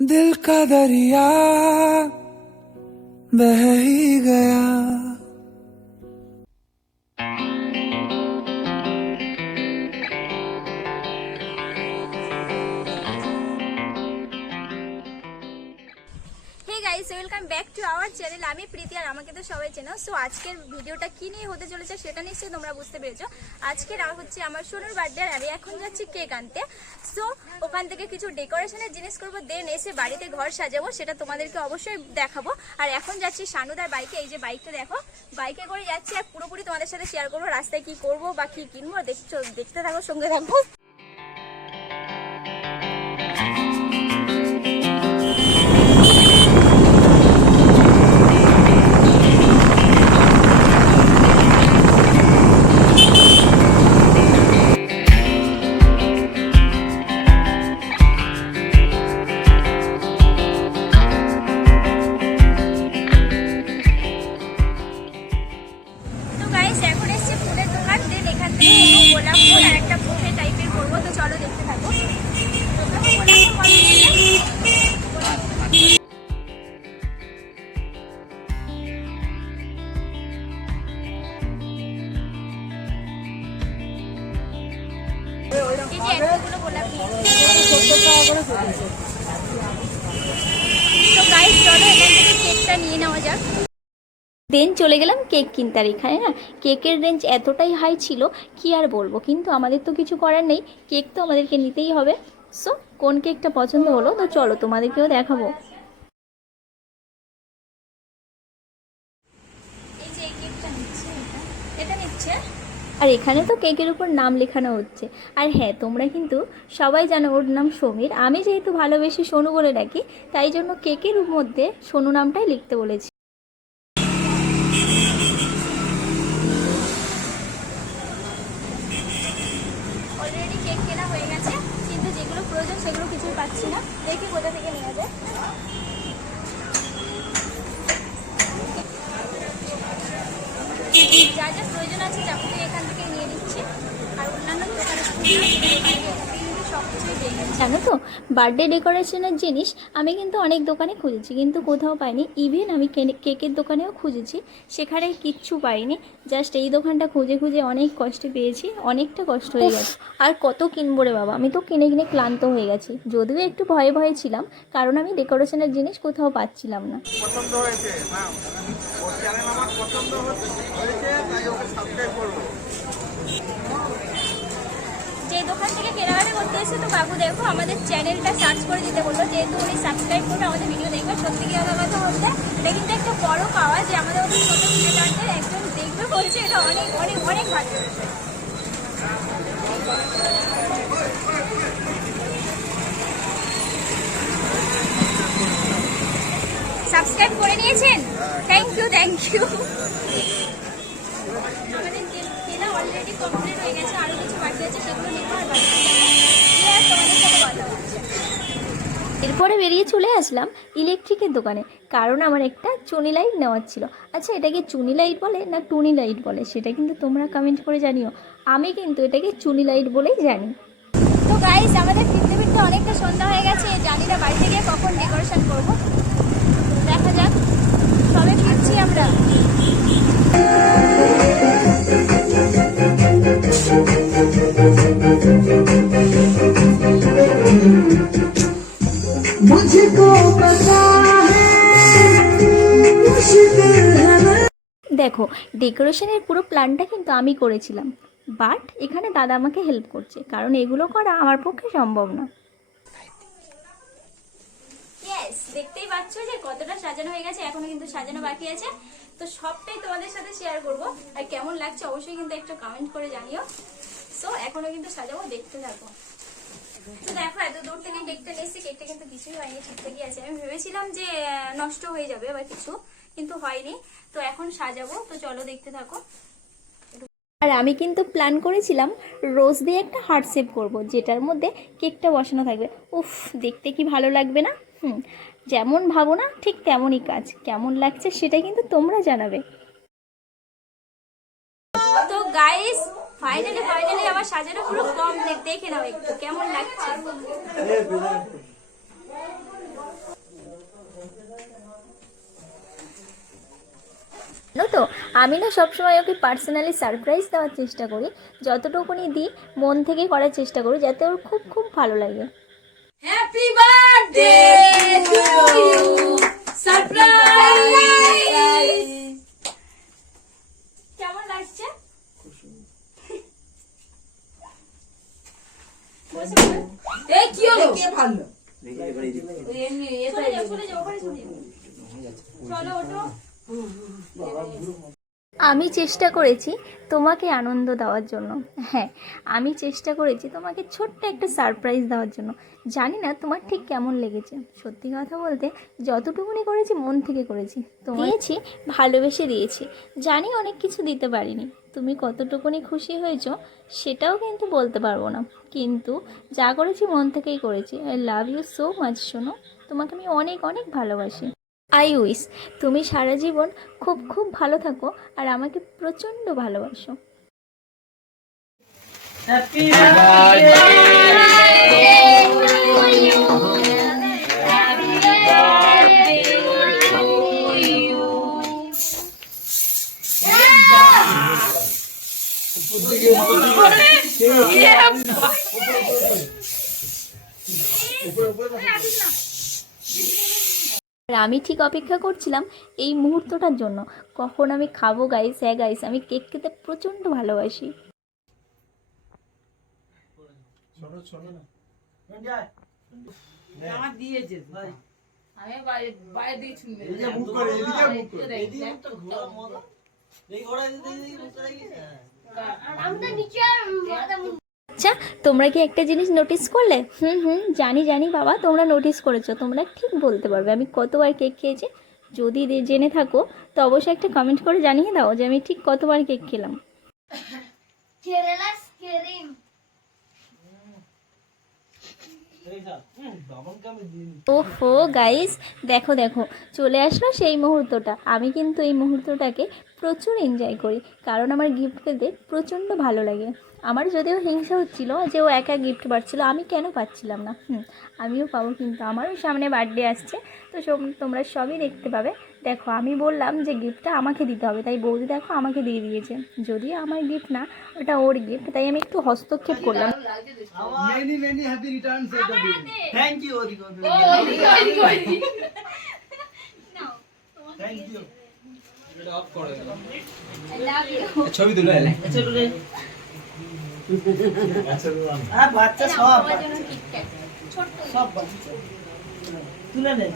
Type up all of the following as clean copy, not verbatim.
दिल का दरिया बह ही गया। Guys welcome back to our channel. আমি প্রীতি আর আমাকে তো সবাই চেনো। সো আজকের ভিডিওটা কি নিয়ে হতে চলেছে সেটা নিশ্চয়ই তোমরা বুঝতে পেরেছো। আজকের হচ্ছে আমার সোনুর বার্থডে আর আমি এখন যাচ্ছি কেক আনতে। সো ওখান থেকে কিছু ডেকোরেশনের জিনিস করবো, দেন এসে বাড়িতে ঘর সাজাবো, সেটা তোমাদেরকে অবশ্যই দেখাবো। আর এখন যাচ্ছি শানুদার বাইকে, এই যে বাইকটা দেখো, বাইকে করে যাচ্ছি আর পুরোপুরি তোমাদের সাথে শেয়ার করবো রাস্তায় কি করবো বা কি কিনবো। দেখতে থাকো, সঙ্গে থাকবো। গোলাপ ফুল আর একটা বুকে টাইপের করবো, তো চলো দেখতে থাকো। এতগুলো গোলাপ তো গাইস চলো এখান থেকে কেকটা নিয়ে নেওয়া যাক। দেন চলে গেলাম কেক কিনতে। আর এখানে না কেকের রেঞ্জ এতটাই হাই ছিল কি আর বলবো, কিন্তু আমাদের তো কিছু করার নেই, কেক তো আমাদেরকে নিতেই হবে। সো কোন কেকটা পছন্দ হলো তো চলো তোমাদেরকেও দেখাবো। এই যে কেকটা নিচ্ছে, এটা নিচ্ছে। আর এখানে তো কেকের উপর নাম লেখানো হচ্ছে। আর হ্যাঁ, তোমরা কিন্তু সবাই জানো ওর নাম সমীর। আমি যেহেতু ভালোবেসে সোনু বলে ডাকি, তাই জন্য কেকের মধ্যে সোনু নামটাই লিখতে বলেছি। অলরেডি কেক কেনা হয়ে গেছে, কিন্তু যেগুলো প্রয়োজন সেগুলো কিছুই পাচ্ছি না। দেখি কোথা থেকে নেওয়া যায়। যা যা প্রয়োজন আছে যাবতীয় এখান থেকে নিয়ে নিচ্ছি। আর অন্যান্য দোকানে সব কিছুই পেয়ে গেছে। জানো তো, বার্থডে ডেকোরেশনের জিনিস আমি কিন্তু অনেক দোকানে খুঁজেছি, কিন্তু কোথাও পাইনি। ইভেন আমি কেকের দোকানেও খুঁজেছি, সেখানে কিচ্ছু পাইনি। জাস্ট এই দোকানটা খুঁজে খুঁজে অনেক কষ্টে পেয়েছি, অনেকটা কষ্ট হয়ে গেছে। আর কত কিনবো রে বাবা, আমি তো কিনে কিনে ক্লান্ত হয়ে গেছি। যদিও একটু ভয়ে ভয়ে ছিলাম, কারণ আমি ডেকোরেশনের জিনিস কোথাও পাচ্ছিলাম না। পছন্দ হয়েছে না, ওর চ্যানেল আমার পছন্দ হয়েছে, তাই ওকে সাবস্ক্রাইব করব। যে দোকান থেকে কেনাকাটা করতে এসে তো কাকু দেখো আমাদের চ্যানেলটা সার্চ করে দিতে বললো, যেহেতু উনি সাবস্ক্রাইব করে আমাদের ভিডিও দেখবে। সত্যি কি কথা বলতে এটা কিন্তু একটা বড় পাওয়া, যে আমাদের ওদের ছোট ক্রিয়েটারদের একজন দেখবে বলছে, এটা অনেক অনেক অনেক ভালো। সাবস্ক্রাইব করে নিয়েছেন? Thank you thank you. আমাদের কেনা অলরেডি কমপ্লিট হয়ে গেছে, আরও কিছু বাকি আছে, সেগুলো নেবো। আর বাকি তোমাদের সাথে কথা হচ্ছে। এরপরে বেরিয়ে চলে আসলাম ইলেকট্রিকের দোকানে, কারণ আমার একটা চুনি লাইট নেওয়ার ছিল। আচ্ছা, এটাকে চুনি লাইট বলে না টুনি লাইট বলে সেটা কিন্তু তোমরা কমেন্ট করে জানিও। আমি কিন্তু এটাকে চুনি লাইট বলেই জানি। তো গাইস আমাদের ফিরতে ফিরতে অনেকটা সন্ধ্যা হয়ে গেছে, জানি না বাড়িতে গিয়ে কখন ডেকোরেশন করবো, দেখা যাক। সবে ফিরছি আমরা। দেখো, ডেকোরেশনের পুরো প্ল্যানটা কিন্তু আমি করেছিলাম, বাট এখানে দাদা আমাকে হেল্প করছে, কারণ এগুলো করা আমার পক্ষে সম্ভব না। দেখতেই পাচ্ছ যে কতটা সাজানো হয়ে গেছে, এখনো কিন্তু সাজানো বাকি আছে। তো সবটাই তোমাদের সাথে শেয়ার করব, আর কেমন লাগছে অবশ্যই কিন্তু একটা কমেন্ট করে জানিও। সো এখনো কিন্তু সাজাবো, দেখতে থাকো। তো দেখো, এত দূর থেকে কেকটা নিয়েছি, কেকটা কিন্তু কিছুই হয়নি, ঠিকঠাকই আছে। আমি ভেবেছিলাম যে নষ্ট হয়ে যাবে বা কিছু, কিন্তু হয়নি। তো এখন সাজাবো, তো চলো দেখতে থাকো। আর আমি কিন্তু প্ল্যান করেছিলাম রোজ দিয়ে একটা হার্ট শেপ করবো, যেটার মধ্যে কেকটা বসানো থাকবে। উফ, দেখতে কি ভালো লাগবে না? যেমন ভাবো না ঠিক তেমনই কাজ। কেমন লাগছে সেটা কিন্তু তোমরা জানাবে। তো গাইস ফাইনালি আমার সাজানো পুরো কমপ্লিট। দেখে নাও একটু কেমন লাগছে। আমি না সবসময় ওকে পার্সোনালি সারপ্রাইজ দেওয়ার চেষ্টা করি, যতটুকুনি দিই মন থেকে করার চেষ্টা করি যাতে ওর খুব খুব ভালো লাগে। Happy birthday to you, surprise. কেমন লাগছে? এই কি হলো? কে ভালো ওই এমনি চলে যাও, চলে যাও, ওখানে চলে যাও। চলো ওঠো। আমি চেষ্টা করেছি তোমাকে আনন্দ দেওয়ার জন্য। হ্যাঁ, আমি চেষ্টা করেছি তোমাকে ছোট্ট একটা সারপ্রাইজ দেওয়ার জন্য। জানি না তোমার ঠিক কেমন লেগেছে। সত্যি কথা বলতে যতটুকুনি করেছি মন থেকে করেছি, তোমায় দিয়েছি, ভালোবেসে দিয়েছি। জানি অনেক কিছু দিতে পারিনি, তুমি কতটুকুনি খুশি হয়েছো সেটাও কিন্তু বলতে পারবো না, কিন্তু যা করেছি মন থেকেই করেছি। I love you so much শোনো, তোমাকে আমি অনেক অনেক ভালোবাসি। আই উইশ তুমি সারা জীবন খুব খুব ভালো থাকো আর আমাকে প্রচণ্ড ভালোবাসো। হ্যাপি আর আমি ঠিক অপেক্ষা করছিলাম এই মুহূর্তটার জন্য, কখন আমি খাবো গাইস। হ্যাঁ গাইস, আমি কেক খেতে প্রচণ্ড ভালোবাসি। আমার দিয়েছে ভাই, আমি বাইরে দিয়ে ছুঁয়ে এদিকে মুখ করে, এদিকে মুখ করে। এদিকে তো ঘোরা মজা এই ঘোরা এদিকে মুখ করে গেছে। আচ্ছা, তোমরা কি একটা জিনিস নোটিস করলে? জানি জানি বাবা, তোমরা নোটিস করেছো। তোমরা ঠিক বলতে পারবে আমি কতবার কেক খেয়েছি। যদি জেনে থাকো তো অবশ্যই একটা কমেন্ট করে জানিয়ে দাও যে আমি ঠিক কতবার কেক খেলাম। ওহো গাইস, দেখো দেখো চলে আসলো সেই মুহূর্তটা। আমি কিন্তু এই মুহূর্তটাকে প্রচুর এনজয় করি, কারণ আমার গিফট পেতে প্রচণ্ড ভালো লাগে। আমার যদিও হিংসা হচ্ছিল যে ও একা গিফট পাচ্ছিল, আমি কেন পাচ্ছিলাম না। আমিও পাবো, কিন্তু আমারও সামনে বার্থডে আসছে, তো তোমরা সবই দেখতে পাবে। দেখো, আমি বললাম যে গিফটটা আমাকে দিতে হবে, তাই বৌদি দেখো আমাকে দিয়ে দিয়েছে। যদিও আমার গিফট না, ওটা ওর গিফট, তাই আমি একটু হস্তক্ষেপ করলাম। Many many happy returns of the day. Thank you ওদিকে থ্যাংক ইউ। ছবি তুলে হ্যাঁ বাচ্চা সব সব বাচ্চা তুলে নেন।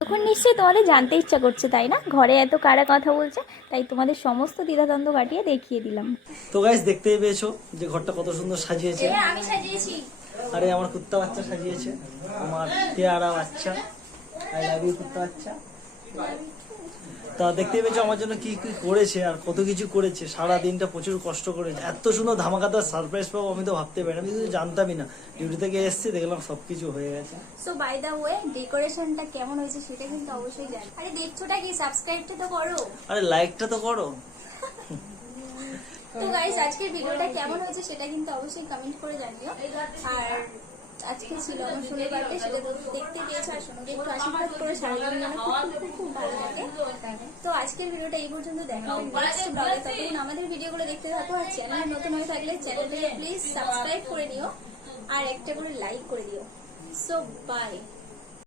তখন নিশ্চয়ই তোমাদের জানতে ইচ্ছা করছে, তাই না? ঘরে এত কারা কথা বলছে, তাই তোমাদের সমস্ত দ্বিধাদ্বন্দ্ব কাটিয়ে দেখিয়ে দিলাম। তো গাইস, দেখতেই পেয়েছো যে ঘরটা কত সুন্দর সাজিয়েছে। আমি সাজিয়েছি। আরে আমার কুত্তা বাচ্চা সাজিয়েছে, আমার পেয়ারা বাচ্চা। আই লাভ ইউ কুত্তা বাচ্চা। তা দেখতেই পেয়েছো আমার জন্য কি কি করেছে আর কত কিছু করেছে। সারা দিনটা প্রচুর কষ্ট করেছে। এত সুন্দর ধামাকাদার সারপ্রাইজ পাবো আমি তো ভাবতে পারি না, আমি কিছু জানতামই না। ডিউটি থেকে এসেছি, দেখলাম সবকিছু হয়ে গেছে। সো বাই দা ওয়ে, ডেকোরেশনটা কেমন হয়েছে সেটা কিন্তু অবশ্যই জানি। আরে দেখছোটা কি, সাবস্ক্রাইবটা তো করো। আরে লাইকটা তো করো। তো গাইস, আজকের ভিডিওটা কেমন হয়েছে সেটা কিন্তু অবশ্যই কমেন্ট করে জানিও। আর আজকে ছিল আমার সোনার বার্থডে, সেটা তো দেখতে পেয়েছো। আর সোনাকে একটু আশীর্বাদ করে সারাদিন যেন খুব ভালো থাকে। তো আজকের ভিডিওটা এই পর্যন্ত, দেখা হবে নেক্সট ব্লগে। ততক্ষণ আমাদের ভিডিওগুলো দেখতে থাকো, আর চ্যানেলে নতুন হয়ে থাকলে চ্যানেলটাকে প্লিজ সাবস্ক্রাইব করে নিও আর একটা করে লাইক করে দিও। So by.